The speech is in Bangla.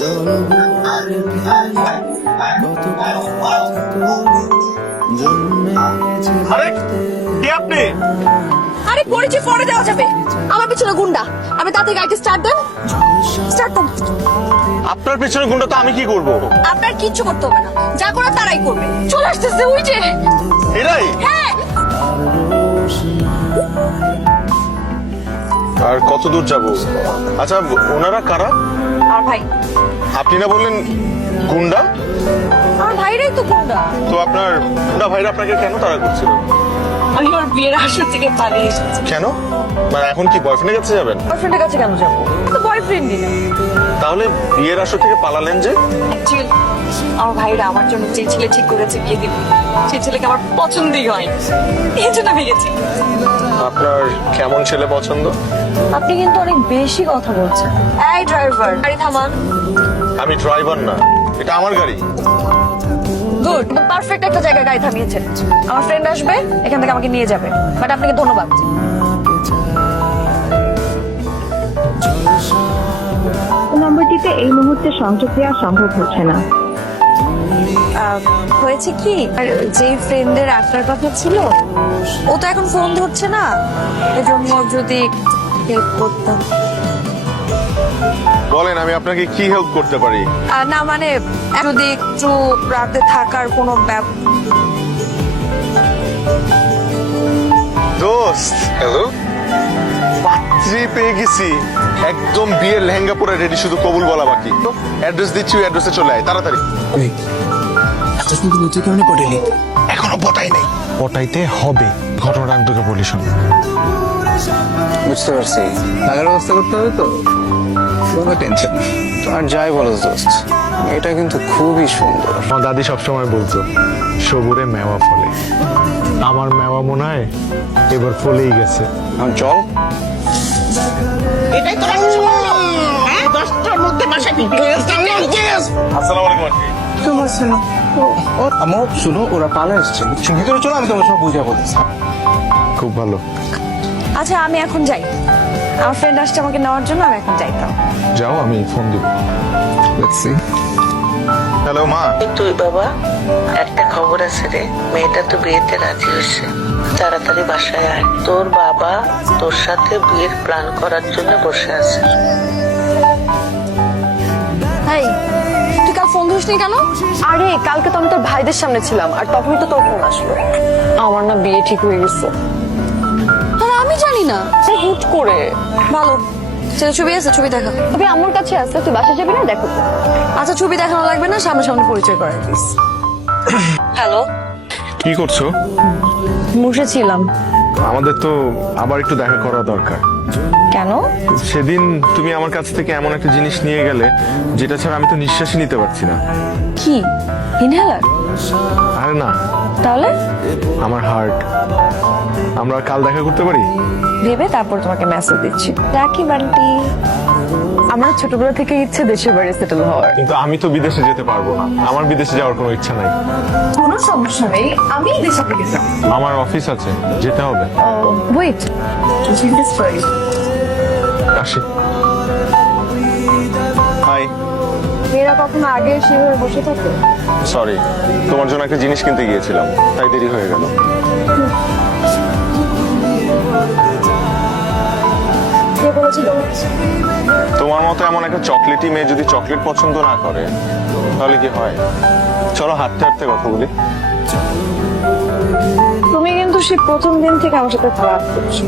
আরে কে আপনি? আরে পরিচয় পরে দেওয়া যাবে। আমার পিছনে গুন্ডা, আমি তাতে গাড়িতে স্টার্ট দেন। স্টার্ট করুন। আপনার পেছনে গুন্ডা তো আমি কি করব? আপনার কিচ্ছু করতে হবে না, যা করার তারাই করবে। চলে আসতেছে ওই যে। এরাই? হ্যাঁ। আর কত দূর যাব? আচ্ছা ওনারা কারা? আর ভাই, আপনি না বললেন গুন্ডা? আমার ভাইরাই তো গুন্ডা। তো আপনার গুন্ডা ভাইরা আপনাকে কেন তাড়া করছিল? আমি ওর বিয়ের আসর থেকে পালিয়ে এসেছি। কেন? মানে এখন কি বয়ফ্রেন্ডের কাছে যাবেন? বয়ফ্রেন্ডের কাছে কেন যাবো? তো বয়ফ্রেন্ডই না। তাহলে বিয়ের আসর থেকে পালালেন যে? Actually, আমার ভাইরা আমার জন্য যে ছেলে ঠিক করেছে বিয়ে দিবে, সেই ছেলেকে আমার পছন্দই হয়, এই জন্য আমি গেছি। আপনার কেমন ছেলে পছন্দ? আপনি কিন্তু অনেক বেশি কথা বলছেন। এই ড্রাইভার, গাড়ি থামান। আমি ড্রাইভার না, এটা আমার গাড়ি। গুড, পারফেক্ট একটা জায়গায় গাড়ি থামিয়েছেন। আমার ফ্রেন্ড আসবে, এখান থেকে আমাকে নিয়ে যাবে। বাট আপনাকে ধন্যবাদ। নম্বরটিতে এই মুহূর্তে সংযোগ দেওয়া সম্ভব হচ্ছে না। হয়েছে কি, আর যে ফ্রেন্ডের আসার কথা ছিল ও তো এখন ফোন ধরছে না, এজন্য যদি হেল্প করতাম। বলেন আমি আপনাকে কি হেল্প করতে পারি? না মানে যদি একটু রাতে থাকার কোনো দোস্ত, হ্যালো। পাত্রী পেয়ে গেছি, একদম বিয়ের লেহেঙ্গা পরে রেডি, শুধু কবুল বলা বাকি। তো অ্যাড্রেস দিচ্ছি, ওই অ্যাড্রেসে চলে আয় তাড়াতাড়ি। এত সুন্দর তুই কেমন পটেলি? এখনো পটাই নাই, পটাইতে হবে। ঘটনাটা আমি তোকে বলি, শোন। বুঝতে পারছি, টাকার ব্যবস্থা করতে হবে তো, কোনো টেনশন। আর যাই বলো দোস্ত, এটা কিন্তু খুবই সুন্দর। আমার দাদি সবসময় বলতো সবুরে মেওয়া ফলে। আমার মেওয়া মনে হয় এবার ফলেই গেছে। এখন চল। এটাই তো রাখা সম্ভব। হ্যাঁ, 10টার মধ্যে বাসায় ঢুকে আসসালামু আলাইকুম আন্টি। আমার শুনো, ওরা পালে এসছে, ভিতরে চলো, আমি তোমার সব বুঝে বলতেছি। খুব ভালো। আচ্ছা আমি এখন যাই, আমার ফ্রেন্ড আসছে আমাকে নেওয়ার জন্য, আমি এখন যাইতাম। যাও, আমি ফোন দিব। হ্যালো মা। তুই বাবা, একটা খবর আছে রে, মেয়েটা তো বিয়েতে রাজি হয়েছে। তাড়াতাড়ি বাসায় আয়, তোর বাবা তোর সাথে বিয়ের প্ল্যান করার জন্য বসে আছে। হাই, তুই কাল ফোন ধরিসনি কেন? আরে কালকে তো আমি তোর ভাইদের সামনে ছিলাম, আর তখনই তো তোর ফোন আসলো। আমার না বিয়ে ঠিক হয়ে গেছে। আর আমি জানি না। হুট করে। ভালো, ছেলে ছবি আছে, ছবি দেখা। তবে আমার কাছে আছে, তুই বাসা যাবি না? দেখো তো। আচ্ছা ছবি দেখানো লাগবে না, সামনে পরিচয় করাই দিস। হ্যালো, কি করছো? বসেছিলাম। আমাদের তো আবার একটু দেখা করা দরকার। কেন? সেদিন তুমি আমার কাছ থেকে এমন একটা জিনিস নিয়ে গেলে যেটা ছাড়া আমি তো নিঃশ্বাসই নিতে পারছি না। কি ইনহেলার? আরে না, তাহলে আমার হার্ট। আমরা কাল দেখা করতে পারি? ভেবে তারপর তোমাকে মেসেজ দিচ্ছি। রাখি বান্টি। আমার ছোটবেলা থেকে ইচ্ছে দেশের বাড়ি সেটেল হওয়ার। কিন্তু আমি তো বিদেশে যেতে পারবো না, আমার বিদেশে যাওয়ার কোনো ইচ্ছা নাই। কোনো সমস্যা নেই, আমি দেশে থেকে যাব। আমার অফিস আছে, যেতে হবে। ওয়েট, আসি। হাই। মেয়েরা কখনো আগে সেভাবে বসে থাকে? সরি, তোমার জন্য একটা জিনিস কিনতে গিয়েছিলাম, তাই দেরি হয়ে গেল। কে বলেছিল? তোমার মতো এমন একটা চকলেটি মেয়ে যদি চকলেট পছন্দ না করে তাহলে কি হয়? চলো হাঁটতে হাঁটতে কথা বলি। তুমি কিন্তু সেই প্রথম দিন থেকে আমার সাথে খারাপ করছো।